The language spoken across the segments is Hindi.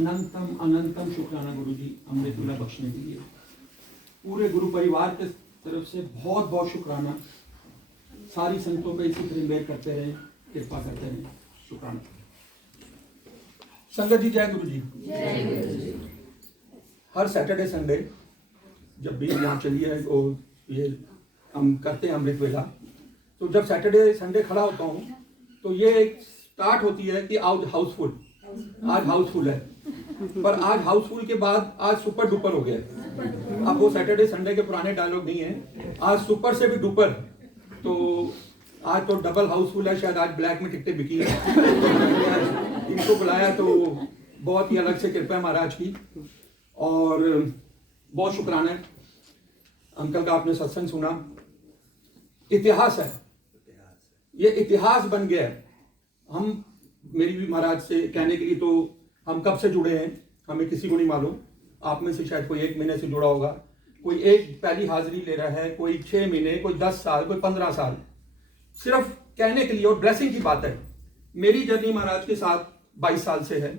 अनंतम अनंतम शुक्राना गुरु जी अमृत वेला बख्शने के लिए। पूरे गुरु परिवार के तरफ से बहुत बहुत शुक्राना। सारी संतों पे इसी तरह मेहर करते रहे, कृपा करते रहे। शुक्राना। संगत जी, जय गुरु जी। जय गुरु जी। हर सैटरडे संडे जब भी यहाँ चलिए तो ये हम करते हैं अमृत वेला। तो जब सैटरडे संडे खड़ा होता हूँ तो ये स्टार्ट होती है कि आज हाउसफुल, आज हाउसफुल है। पर आज हाउसफुल के बाद आज सुपर डुपर हो गया। अब वो सैटरडे संडे के पुराने डायलॉग नहीं है, आज सुपर से भी डुपर। तो आज तो डबल हाउसफुल है। शायद आज ब्लैक में टिकटें बिकी है। इनको बुलाया तो बहुत ही अलग से कृपा है महाराज की। और बहुत शुक्राना है अंकल का, आपने सत्संग सुना। इतिहास है, ये इतिहास बन गया है। हम मेरी भी महाराज से कहने के लिए तो हम कब से जुड़े हैं हमें किसी को नहीं मालूम। आप में से शायद कोई 1 महीने से जुड़ा होगा, कोई एक पहली हाजिरी ले रहा है, कोई 6 महीने, कोई 10 साल, कोई 15 साल। सिर्फ कहने के लिए और ब्लेसिंग की बात है। मेरी जर्नी महाराज के साथ 22 साल से है,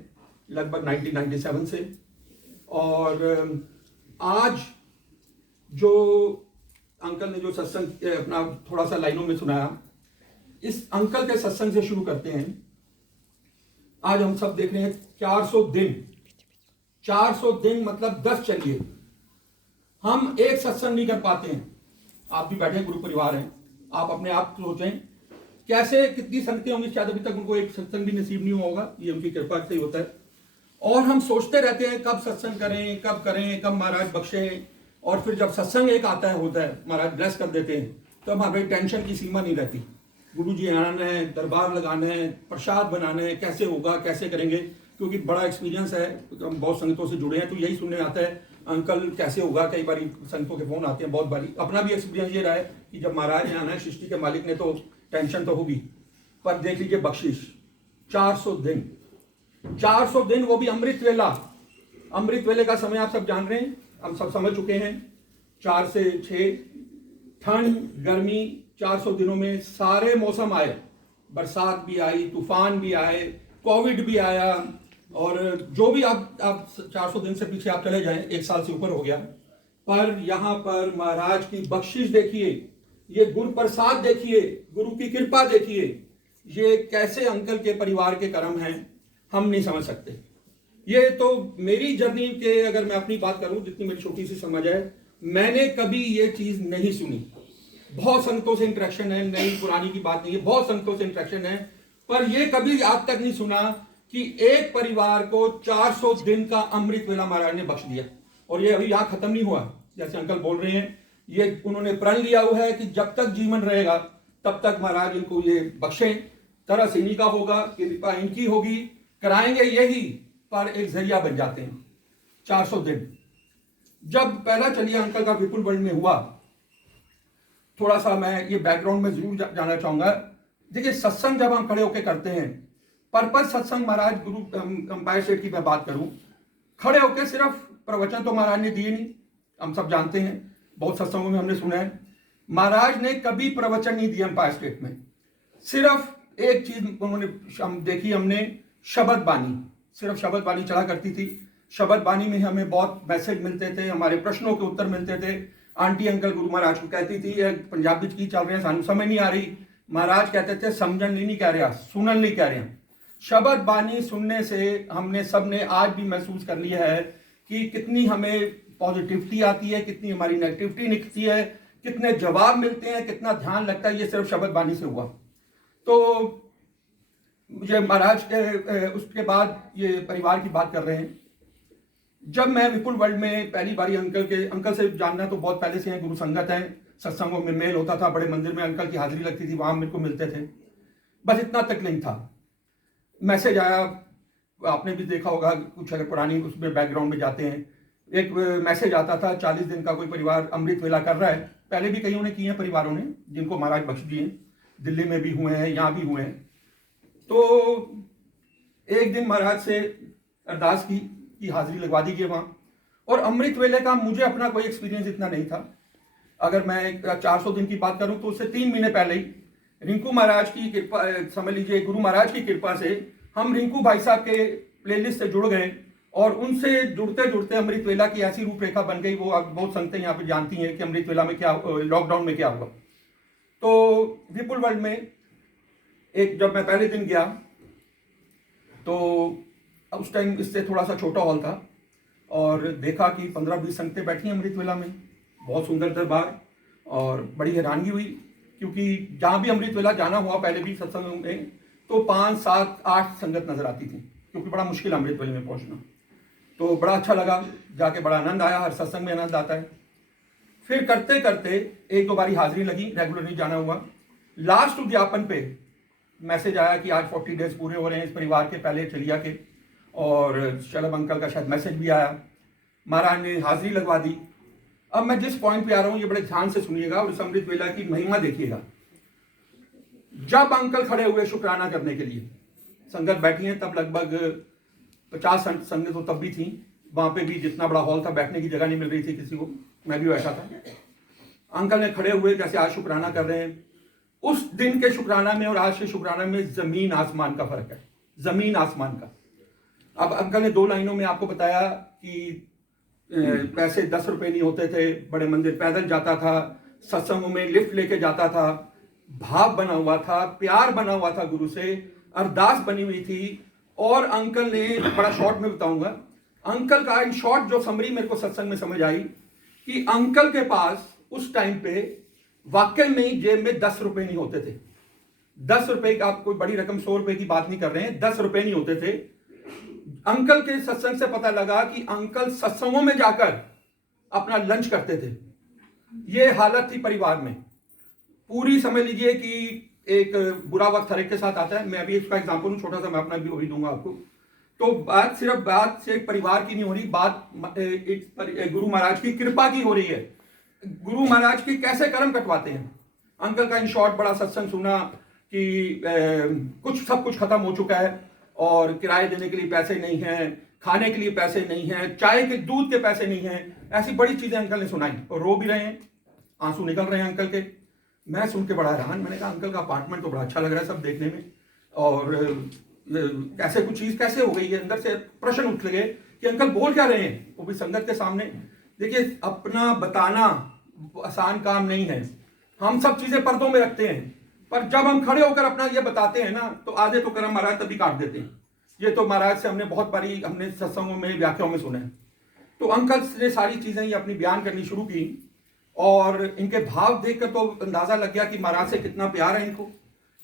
लगभग 1997 से। और आज जो अंकल ने जो सत्संग अपना थोड़ा सा लाइनों में सुनाया, इस अंकल के सत्संग से शुरू करते हैं। आज हम सब देख रहे हैं 400 दिन, 400 दिन मतलब 10 चलिए। हम एक सत्संग नहीं कर पाते हैं। आप भी बैठे गुरु परिवार हैं, आप अपने आप सोचें कैसे कितनी संगतें होंगी, शायद अभी तक उनको एक सत्संग भी नसीब नहीं हुआ होगा। ये उनकी कृपा से ही होता है। और हम सोचते रहते हैं कब सत्संग करें, कब करें, कब महाराज बख्शे। और फिर जब सत्संग एक आता है, होता है, महाराज ब्लेस कर देते हैं, तो हमारी टेंशन की सीमा नहीं रहती। गुरु जी आना है, दरबार लगाना है, प्रसाद बनाना है, कैसे होगा, कैसे करेंगे। क्योंकि बड़ा एक्सपीरियंस है, हम बहुत संगतों से जुड़े हैं, तो यही सुनने आता है अंकल कैसे होगा। कई बार संगतों के फोन आते हैं, बहुत बारी अपना भी एक्सपीरियंस ये रहा है कि जब महाराज ने आना है, सृष्टि के मालिक ने, तो टेंशन तो होगी। पर देख लीजिए बख्शिश, 400 दिन, 400 दिन, वो भी अमृत वेला। अमृत वेले का समय आप सब जान रहे हैं, हम सब समझ चुके हैं। 4 से 6 ठंड गर्मी, 400 दिनों में सारे मौसम आए, बरसात भी आई, तूफान भी आए, कोविड भी आया। और जो भी आप 400 दिन से पीछे आप चले जाएं, 1 साल से ऊपर हो गया। पर यहाँ पर महाराज की बख्शिश देखिए, ये गुरु प्रसाद देखिए, गुरु की कृपा देखिए। ये कैसे अंकल के परिवार के कर्म हैं, हम नहीं समझ सकते। ये तो मेरी जर्नी के, अगर मैं अपनी बात करूं, जितनी मेरी छोटी सी समझ है, मैंने कभी ये चीज नहीं सुनी। बहुत संतों से इंटरेक्शन है, नई पुरानी की बात नहीं है, बहुत संतों से इंटरेक्शन है, पर ये कभी आज तक नहीं सुना कि एक परिवार को 400 दिन का अमृत वेला महाराज ने बख्श दिया। और ये अभी यहाँ खत्म नहीं हुआ, जैसे अंकल बोल रहे हैं, ये उन्होंने प्रण लिया हुआ है कि जब तक जीवन रहेगा तब तक महाराज इनको ये बख्शें। तरस इन्हीं का होगा, कृपा इनकी होगी, कराएंगे यही, पर एक जरिया बन जाते हैं। 400 दिन जब पहला चलिए अंकल का विपुल वर्ल्ड में हुआ, थोड़ा सा मैं ये बैकग्राउंड में जरूर जाना चाहूंगा। देखिए, सत्संग जब हम खड़े होकर करते हैं, पर्पज सत्संग महाराज गुरु अंपायर स्टेट की मैं बात करूं, खड़े होकर सिर्फ प्रवचन तो महाराज ने दिए नहीं, हम सब जानते हैं, बहुत सत्संगों में हमने सुना है। महाराज ने कभी प्रवचन नहीं दिया अंपायर स्टेट में। सिर्फ एक चीज उन्होंने देखी हमने, शब्द बानी। सिर्फ शब्द बानी चला करती थी। शब्द बानी में हमें बहुत मैसेज मिलते थे, हमारे प्रश्नों के उत्तर मिलते थे। आंटी अंकल गुरु महाराज को कहती थी पंजाबी की चल रहे हैं, सानू समझ नहीं आ रही। महाराज कहते थे समझन नहीं कह रहा, सुनन नहीं कह रहे। शब्द बानी सुनने से हमने सबने आज भी महसूस कर लिया है कि कितनी हमें पॉजिटिविटी आती है, कितनी हमारी नेगेटिविटी निकलती है, कितने जवाब मिलते हैं, कितना ध्यान लगता है। ये सिर्फ शब्द बानी से हुआ। तो मुझे महाराज के उसके बाद ये परिवार की बात कर रहे हैं। जब मैं विपुल वर्ल्ड में पहली बारी अंकल से जानना तो बहुत पहले से है, गुरु संगत है, सत्संगों में मेल होता था, बड़े मंदिर में अंकल की हाजिरी लगती थी, वहां मेरे को मिलते थे, बस इतना तक नहीं था। मैसेज आया, आपने भी देखा होगा, कुछ अगर पुरानी उसमें बैकग्राउंड में जाते हैं, एक मैसेज आता था 40 दिन का कोई परिवार अमृत वेला कर रहा है। पहले भी कईयों ने किए हैं परिवारों ने, जिनको महाराज बख्श दिए, दिल्ली में भी हुए हैं, यहाँ भी हुए हैं। तो एक दिन महाराज से अरदास की हाजिरी लगवा दी गई वहां। और अमृत वेले का मुझे अपना कोई एक्सपीरियंस इतना नहीं था। अगर मैं 400 दिन की बात करूं तो उससे 3 महीने पहले ही रिंकू महाराज की कृपा, समझ लीजिए गुरु महाराज की कृपा से हम रिंकू भाई साहब के प्लेलिस्ट से जुड़ गए। और उनसे जुड़ते जुड़ते अमृत वेला की ऐसी रूपरेखा बन गई। वो आप बहुत संगतें यहाँ पे जानती हैं कि अमृत वेला में क्या, लॉकडाउन में क्या हुआ। तो विपुल वर्ल्ड में एक जब मैं पहले दिन गया तो उस टाइम इससे थोड़ा सा छोटा हॉल था और देखा कि 15-20 संगतें बैठी हैं अमृत वेला में, बहुत सुंदर दरबार। और बड़ी हैरानगी हुई क्योंकि जहाँ भी अमृत वेला जाना हुआ पहले भी सत्संग में तो 5, 7, 8 संगत नजर आती थी, क्योंकि बड़ा मुश्किल अमृत वेले में पहुंचना। तो बड़ा अच्छा लगा जाके, बड़ा आनंद आया। हर सत्संग में आनंद आता है। फिर करते करते 1-2 बारी हाजिरी लगी, रेगुलर नहीं जाना हुआ। लास्ट उद्यापन पे मैसेज आया कि आज 40 डेज पूरे हो रहे हैं इस परिवार के, पहले चलिया के, और शलभ अंकल का शायद मैसेज भी आया। महाराज ने हाजिरी लगवा दी। अब मैं जिस पॉइंट पे आ रहा हूं ये बड़े ध्यान से सुनिएगा और इस अमृत वेला की महिमा देखिएगा। जब अंकल खड़े हुए शुक्राना करने के लिए, संगत बैठी है, तब लगभग 50 संगत तो तब भी थी वहां पे भी, जितना बड़ा हॉल था बैठने की जगह नहीं मिल रही थी किसी को, मैं भी बैठा था। अंकल ने खड़े हुए जैसे आज शुक्राना कर रहे हैं। उस दिन के शुक्राना में और आज के शुक्राना में जमीन आसमान का फर्क है, जमीन आसमान का। अब अंकल ने 2 लाइनों में आपको बताया कि पैसे 10 रुपए नहीं होते थे, बड़े मंदिर पैदल जाता था, सत्संगों में लिफ्ट लेके जाता था, भाव बना हुआ था, प्यार बना हुआ था गुरु से, अरदास बनी हुई थी। और अंकल ने, बड़ा शॉर्ट में बताऊंगा, अंकल का इन शॉर्ट जो समरी मेरे को सत्संग में समझ आई कि अंकल के पास उस टाइम पे वाकई में ही जेब में 10 रुपए नहीं होते थे। 10 रुपए का, आप कोई बड़ी रकम 100 रुपए की बात नहीं कर रहे हैं, 10 रुपए नहीं होते थे। अंकल के सत्संग से पता लगा कि अंकल सत्संगों में जाकर अपना लंच करते थे। यह हालत थी परिवार में पूरी। समझ लीजिए कि एक बुरा वक्त हर एक के साथ आता है। मैं अभी इसका एग्जांपल हूं छोटा सा, मैं अपना भी वही दूंगा आपको। तो बात सिर्फ परिवार की नहीं हो रही, बात गुरु महाराज की कृपा की हो रही है। गुरु महाराज की कैसे कर्म कटवाते हैं। अंकल का इन शॉर्ट बड़ा सत्संग सुना कि सब कुछ खत्म हो चुका है और किराए देने के लिए पैसे नहीं हैं, खाने के लिए पैसे नहीं हैं, चाय के दूध के पैसे नहीं हैं। ऐसी बड़ी चीजें अंकल ने सुनाई और रो भी रहे हैं, आंसू निकल रहे हैं अंकल के। मैं सुन के बड़ा हैरान, मैंने कहा अंकल का अपार्टमेंट तो बड़ा अच्छा लग रहा है सब देखने में, और कैसे कुछ चीज कैसे हो गई है। अंदर से प्रश्न उठ लगे कि अंकल बोल क्या रहे हैं, वो भी संगत के सामने। देखिए, अपना बताना आसान काम नहीं है, हम सब चीजें पर्दों में रखते हैं, पर जब हम खड़े होकर अपना ये बताते हैं ना, तो आधे तो कर्म महाराज तभी काट देते हैं। ये तो महाराज से हमने बहुत बारी हमने सत्संगों में, व्याख्याओं में सुना है। तो अंकल ने सारी चीजें ये अपनी बयान करनी शुरू की और इनके भाव देखकर तो अंदाजा लग गया कि महाराज से कितना प्यार है इनको,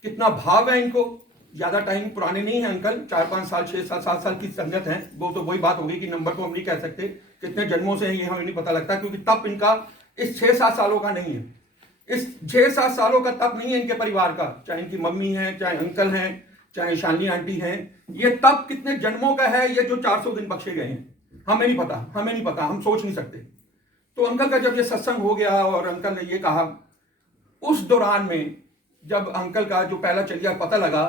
कितना भाव है इनको। ज्यादा टाइम पुराने नहीं है अंकल, 4-5 साल, 6-7 साल की संगत है। वो तो वही बात होगी कि नंबर को हम नहीं कह सकते, कितने जन्मों से ये हमें नहीं पता लगता, क्योंकि तप इनका इस 6-7 सालों का नहीं है। इस 6-7 सालों का तप नहीं है इनके परिवार का, चाहे इनकी मम्मी है, चाहे अंकल हैं, चाहे शालिनी आंटी हैं। ये तप कितने जन्मों का है, ये जो 400 दिन बख्शे गए हैं, हमें नहीं पता, हम सोच नहीं सकते। तो अंकल का जब ये सत्संग हो गया और अंकल ने ये कहा, उस दौरान में जब अंकल का जो पहला चलिया पता लगा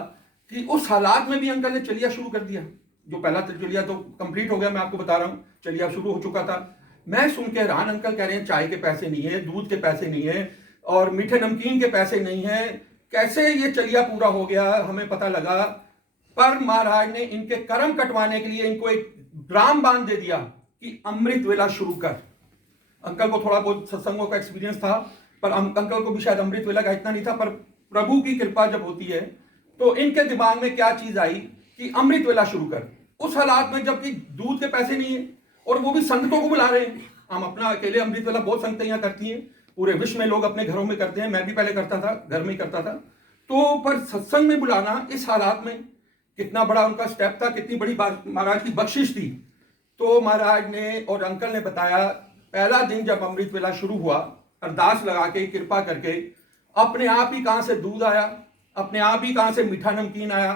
कि उस हालात में भी अंकल ने चलिया शुरू कर दिया। जो पहला चलिया तो कंप्लीट हो गया, मैं आपको बता रहा हूं, चलिया शुरू हो चुका था। मैं सुन के हैरान, अंकल कह रहे हैं चाय के पैसे नहीं है, दूध के पैसे नहीं है और मीठे नमकीन के पैसे नहीं है, कैसे ये चलिया पूरा हो गया। हमें पता लगा, पर महाराज ने इनके कर्म कटवाने के लिए इनको एक ड्राम बांध दे दिया कि अमृत वेला शुरू कर। अंकल को थोड़ा बहुत सत्संगों का एक्सपीरियंस था, पर अंकल को भी शायद अमृत वेला का इतना नहीं था। पर प्रभु की कृपा जब होती है तो इनके दिमाग में क्या चीज आई कि अमृत वेला शुरू कर। उस हालात में जबकि दूध के पैसे नहीं है और वो भी संगतों को बुला रहे हैं। हम अपना अकेले अमृत वेला बहुत संगतें यहाँ करती हैं, पूरे विश्व में लोग अपने घरों में करते हैं, मैं भी पहले करता था, घर में ही करता था। तो पर सत्संग में बुलाना इस हालात में कितना बड़ा उनका स्टेप था, कितनी बड़ी महाराज की बख्शिश थी। तो महाराज ने और अंकल ने बताया, पहला दिन जब अमृत वेला शुरू हुआ, अरदास लगा के कृपा करके अपने आप ही कहां से दूध आया, अपने आप ही कहां से मीठा नमकीन आया।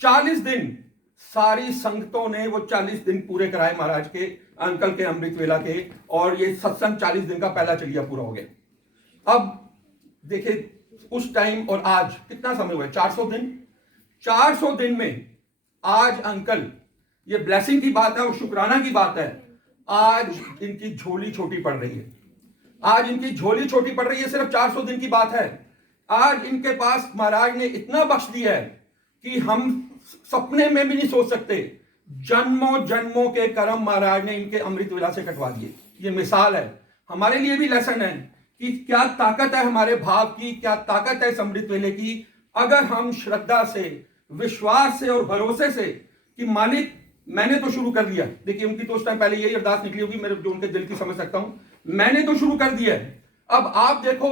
40 दिन सारी संगतों ने वो 40 दिन पूरे कराए महाराज के, अंकल के अमृत वेला के, और ये सत्संग 40 दिन का पहला चलिया पूरा हो गया। अब देखिए, उस टाइम और आज कितना समय हुआ, 400 दिन। 400 दिन में आज अंकल, ये ब्लेसिंग की बात है और शुक्राना की बात है, आज इनकी झोली छोटी पड़ रही है। आज इनकी झोली छोटी पड़ रही है, सिर्फ 400 दिन की बात है। आज इनके पास महाराज ने इतना बख्श दिया है कि हम सपने में भी नहीं सोच सकते। जन्मों जन्मों के कर्म महाराज ने इनके अमृत वेला से कटवा दिए। ये मिसाल है, हमारे लिए भी लेसन है कि क्या ताकत है हमारे भाव की, क्या ताकत है इस अमृत वेले की, अगर हम श्रद्धा से, विश्वास से और भरोसे से कि मालिक मैंने तो शुरू कर दिया। देखिए उनकी तो उस टाइम पहले यही अरदास निकली होगी, मेरे जो उनके दिल की समझ सकता हूं, मैंने तो शुरू कर दिया है, अब आप देखो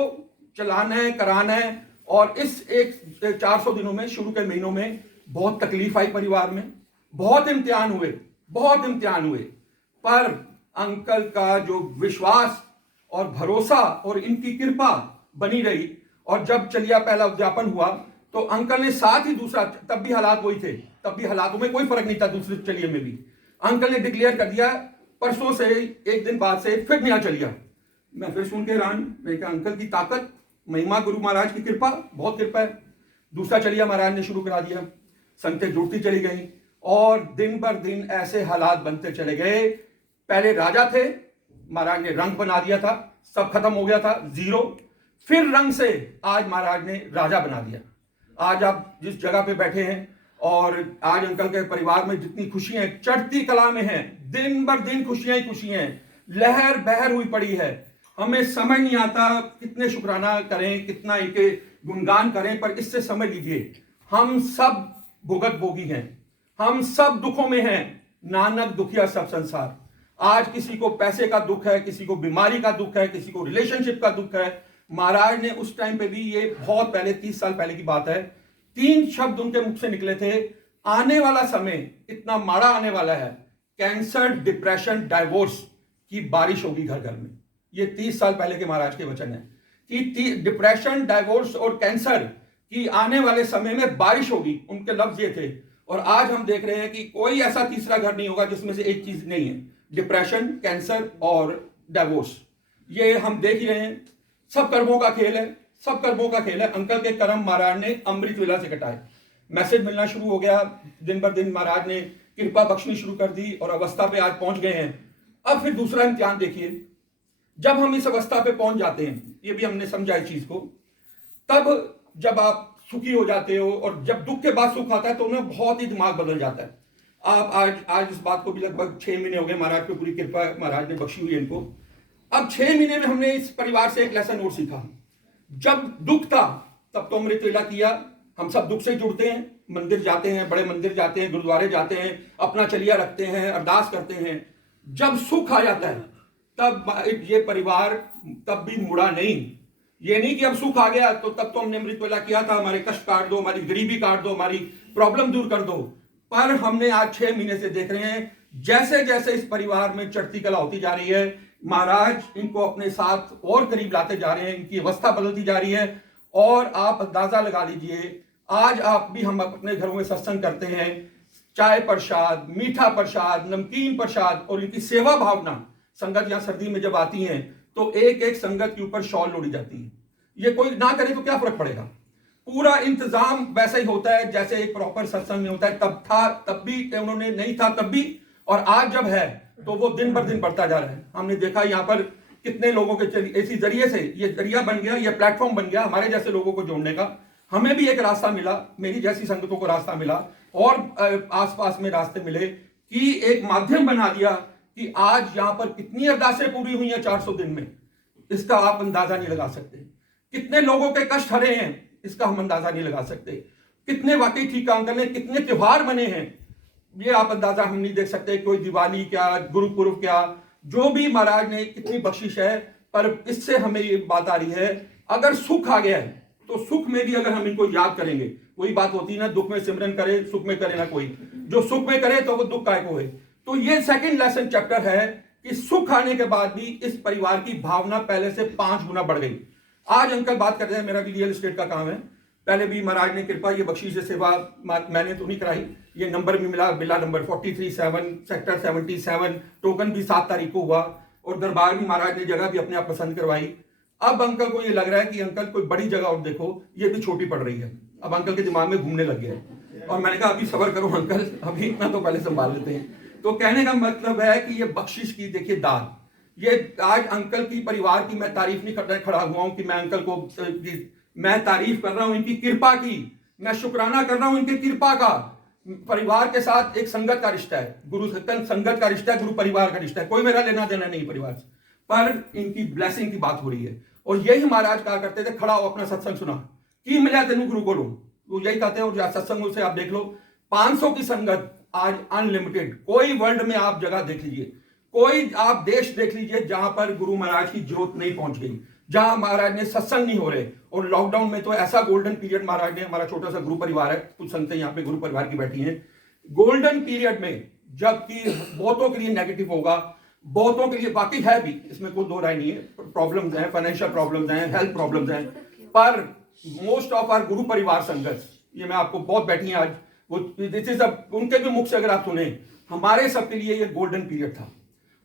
चलाना है, कराना है। और इस एक 400 दिनों में, शुरू के महीनों में बहुत तकलीफ आई परिवार में, बहुत इम्तिहान हुए, बहुत इम्तिहान हुए, पर अंकल का जो विश्वास और भरोसा और इनकी कृपा बनी रही। और जब चलिया पहला उद्यापन हुआ तो अंकल ने साथ ही दूसरा, तब भी हालात वही थे, तब भी हालातों में कोई फर्क नहीं था, दूसरे चलिए में भी अंकल ने डिक्लेयर कर दिया परसों से, एक दिन बाद से फिर नया चलिया। मैं फिर सुन के हैरान, मैं कहा अंकल की ताकत, महिमा, गुरु महाराज की कृपा, बहुत कृपा है। दूसरा चलिया महाराज ने शुरू करा दिया, संगतें जुड़ती चली गई और दिन बर दिन ऐसे हालात बनते चले गए। पहले राजा थे, महाराज ने रंग बना दिया था, सब खत्म हो गया था, जीरो। फिर रंग से आज महाराज ने राजा बना दिया। आज आप जिस जगह पे बैठे हैं और आज अंकल के परिवार में जितनी खुशियां चढ़ती कला में हैं, दिन बर दिन खुशियां ही खुशियां हैं, लहर बहर हुई पड़ी है। हमें समझ नहीं आता कितने शुक्राना करें, कितना इनके गुणगान करें, पर इससे समझ लीजिए हम सब भुगत भोगी हैं, हम सब दुखों में हैं, नानक दुखिया सब संसार। आज किसी को पैसे का दुख है, किसी को बीमारी का दुख है, किसी को रिलेशनशिप का दुख है। महाराज ने उस टाइम पे भी, ये बहुत पहले 30 साल पहले की बात है, 3 शब्द उनके मुख से निकले थे, आने वाला समय इतना माड़ा आने वाला है, कैंसर, डिप्रेशन, डाइवोर्स की बारिश होगी घर घर में। ये 30 साल पहले के महाराज के वचन है कि डिप्रेशन, डाइवोर्स और कैंसर की आने वाले समय में बारिश होगी, उनके लफ्ज ये थे। और आज हम देख रहे हैं कि कोई ऐसा तीसरा घर नहीं होगा जिसमें से एक चीज नहीं है, डिप्रेशन, कैंसर और डाइवोर्स। ये हम देख ही रहे हैं, सब कर्मों का खेल है, सब कर्मों का खेल है। अंकल के कर्म महाराज ने अमृत वेला से कटाए, मैसेज मिलना शुरू हो गया, दिन बर दिन महाराज ने कृपा बख्शनी शुरू कर दी और अवस्था पे आज पहुंच गए हैं। अब फिर दूसरा इम्तिहान देखिए, जब हम इस अवस्था पे पहुंच जाते हैं, ये भी हमने समझा इस चीज को, तब जब आप सुखी हो जाते हो और जब दुख के बाद सुख आता है तो उन्हें बहुत ही दिमाग बदल जाता है। आप आज इस बात को भी लगभग 6 महीने हो गए, महाराज पे पूरी कृपा महाराज ने बख्शी हुई इनको। अब 6 महीने में हमने इस परिवार से एक लेसन और सीखा। जब दुख था तब तो अमृत वेला किया, हम सब दुख से जुड़ते हैं, मंदिर जाते हैं, बड़े मंदिर जाते हैं, गुरुद्वारे जाते हैं, अपना चलिया रखते हैं, अरदास करते हैं। जब सुख आ जाता है तब ये परिवार तब भी मुड़ा नहीं। ये नहीं कि अब सुख आ गया तो तब तो हमने अमृत वेला किया था, हमारे कष्ट काट दो, हमारी गरीबी काट दो, हमारी प्रॉब्लम दूर कर दो। पर हमने आज 6 महीने से देख रहे हैं, जैसे जैसे इस परिवार में चढ़ती कला होती जा रही है, महाराज इनको अपने साथ और करीब लाते जा रहे हैं, इनकी अवस्था बदलती जा रही है। और आप अंदाजा लगा लीजिए, आज आप भी, हम अपने घरों में सत्संग करते हैं, चाय प्रसाद, मीठा प्रसाद, नमकीन प्रसाद, और इनकी सेवा भावना। संगत यहाँ सर्दी में जब आती हैं तो एक एक संगत के ऊपर शॉल लोड़ी जाती है। ये कोई ना करे तो क्या फर्क पड़ेगा, पूरा इंतजाम वैसा ही होता है जैसे एक प्रॉपर सत्संग में होता है। तब था तब भी, उन्होंने नहीं था तब भी, और आज जब है तो वो दिन भर दिन बढ़ता जा रहा है। हमने देखा यहाँ पर कितने लोगों के इसी जरिए से, ये जरिया बन गया, ये प्लेटफॉर्म बन गया हमारे जैसे लोगों को जोड़ने का। हमें भी एक रास्ता मिला, मेरी जैसी संगतों को रास्ता मिला, और आसपास में रास्ते मिले, कि एक माध्यम बना दिया कि आज यहाँ पर कितनी अरदासें पूरी हुई हैं 400 दिन में, इसका आप अंदाजा नहीं लगा सकते। कितने लोगों के कष्ट हरे हैं, इसका हम अंदाजा नहीं लगा सकते। कितने वाकई ठीक अंकल ने, कितने त्योहार बने हैं, ये आप अंदाजा हम नहीं देख सकते। कोई दिवाली क्या, गुरु पूर्व क्या, जो भी महाराज ने कितनी बख्शिश है। पर इससे हमें ये बात आ रही है, अगर सुख आ गया है तो सुख में भी अगर हम इनको याद करेंगे, वही बात होती है ना, दुख में सिमरन करे, सुख में करे ना कोई, जो सुख में करे तो वो दुख काय को है। तो ये सेकंड लेसन चैप्टर है कि सुख आने के बाद भी इस परिवार की भावना पहले से 5 गुना बढ़ गई। आज अंकल बात करते हैं, मेरा भी रियल एस्टेट का काम है, पहले भी महाराज ने कृपा, ये बख्शी से सेवा मैंने तो नहीं कराई, ये नंबर भी मिला, बिला नंबर 43-7 सेक्टर 77, टोकन भी 7 तारीख को हुआ, और दरबार भी महाराज ने जगह भी अपने आप पसंद करवाई। अब अंकल को ये लग रहा है कि अंकल कोई बड़ी जगह और देखो, ये भी छोटी पड़ रही है। अब अंकल के दिमाग में घूमने लग गया है, और मैंने कहा अभी सब्र करो अंकल, अभी इतना तो पहले संभाल लेते हैं। तो कहने का मतलब है कि ये बख्शिश की देखिए दान, ये आज अंकल की परिवार की मैं तारीफ नहीं करने खड़ा हुआ हूं कि मैं अंकल को, मैं तारीफ कर रहा हूं इनकी कृपा की, मैं शुक्राना कर रहा हूं इनकी कृपा का। परिवार के साथ एक संगत का रिश्ता है, गुरु संगत का रिश्ता है, गुरु परिवार का रिश्ता है, कोई मेरा लेना देना नहीं परिवार से, पर इनकी ब्लेसिंग की बात हो रही है। और यही महाराज कहा करते थे, खड़ा हो अपना सत्संग सुना की मिला तेनू गुरु को लो, वो यही कहते हैं। और सत्संगों से आप देख लो 500 की संगत आज अनलिमिटेड, कोई वर्ल्ड में आप जगह देख लीजिए, कोई आप देश देख लीजिए जहां पर गुरु महाराज की जोत नहीं पहुंच गई, जहां महाराज ने सत्संग नहीं हो रहे। और लॉकडाउन में तो ऐसा गोल्डन पीरियड महाराज ने, हमारा छोटा सा गुरु परिवार है, कुछ संगतें यहाँ पे गुरु परिवार की बैठी हैं, गोल्डन पीरियड में जबकि बहुतों के लिए नेगेटिव होगा, बहुतों के लिए बाकी है भी, इसमें कोई दो राय नहीं है, प्रॉब्लम्स हैं, फाइनेंशियल प्रॉब्लम्स हैं, हेल्थ प्रॉब्लम्स हैं, पर मोस्ट ऑफ आर गुरु परिवार संगत, ये मैं आपको बहुत बैठी हैं आज, वो दिस इज उनके भी मुख से अगर आप सुने, हमारे सबके लिए ये गोल्डन पीरियड था।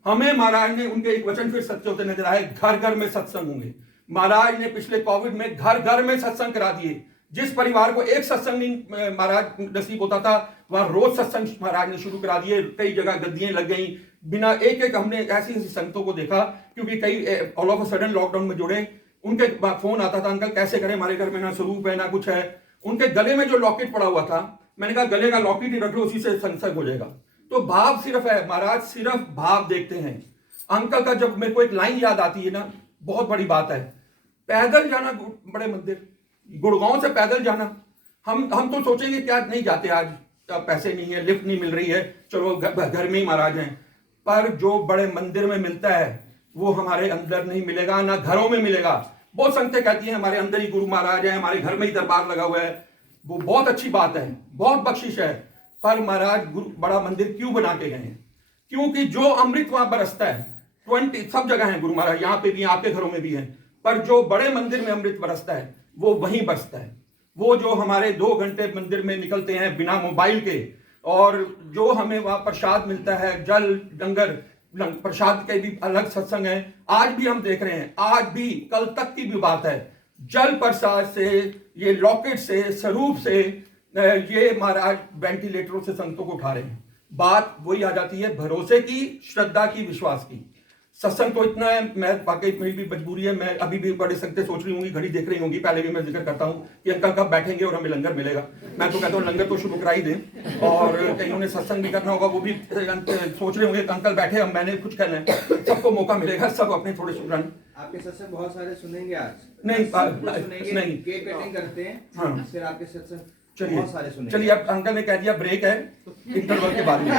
हमें महाराज ने, उनके एक वचन फिर सत्य होते नजर आए, घर घर में सत्संग होंगे। महाराज ने पिछले कोविड में घर घर में सत्संग करा दिए। जिस परिवार को एक सत्संग नहीं महाराज नसीब होता था, वहां रोज सत्संग महाराज ने शुरू करा दिए। कई जगह गद्दियां लग गई, बिना एक हमने ऐसी संगतों को देखा, क्योंकि कई all of a sudden lockdown में जुड़े, उनके फोन आता था, अंकल कैसे करें, हमारे घर में ना स्वरूप है ना कुछ है। उनके गले में जो लॉकेट पड़ा हुआ था, मैंने कहा गले का लॉकेट ही रख लो, उसी से सत्संग हो जाएगा। तो भाव सिर्फ है, महाराज सिर्फ भाव देखते हैं। अंकल का जब मेरे को एक लाइन याद आती है ना, बहुत बड़ी बात है, पैदल जाना बड़े मंदिर, गुड़गांव से पैदल जाना, हम तो सोचेंगे क्या नहीं जाते, आज पैसे नहीं है, लिफ्ट नहीं मिल रही है, चलो घर में ही महाराज हैं। पर जो बड़े मंदिर में मिलता है वो हमारे अंदर नहीं मिलेगा, ना घरों में मिलेगा। बहुत संगतें कहती हैं हमारे अंदर ही गुरु महाराज है, हमारे घर में ही दरबार लगा हुआ है, वो बहुत अच्छी बात है, बहुत बख्शिश है। पर महाराज गुरु बड़ा मंदिर क्यों बना के गए हैं? क्योंकि जो अमृत वहां बरसता है, 20 सब जगह है गुरु महाराज, यहाँ पे भी, आपके घरों में भी है, पर जो बड़े मंदिर में अमृत बरसता है वो वहीं बरसता है। वो जो हमारे 2 घंटे मंदिर में निकलते हैं बिना मोबाइल के, और जो हमें वहां प्रसाद मिलता है, जल लंगर, प्रसाद के भी अलग सत्संग है। आज भी हम देख रहे हैं, आज भी, कल तक की भी बात है, जल प्रसाद से, ये लॉकेट से, स्वरूप से, ये महाराज वेंटिलेटरों से संतों को उठा रहे हैं। बात वही आ जाती है, भरोसे की, श्रद्धा की, विश्वास की। सत्संग तो इतना है, मैं वाकई मेरी भी मजबूरी है, मैं अभी भी बड़े संगतें सोच रही होंगी, घड़ी देख रही होंगी, पहले भी मैं जिक्र करता हूँ कि अंकल कब बैठेंगे और हमें लंगर मिलेगा। मैं तो कहता हूँ लंगर तो शुरू करा ही दें, और कहीं उन्हें सत्संग भी करना होगा, वो भी सोच रहे होंगे अंकल बैठे, अब मैंने कुछ करना है, सबको मौका मिलेगा, सब अपने थोड़े सुन। आपके सत्संग बहुत सारे सुनेंगे आज? नहीं केक कटिंग करते हैं, हाँ, फिर आपके सत्संग चलिए अब अंकल ने कह दिया ब्रेक है, इंटरवल के बाद में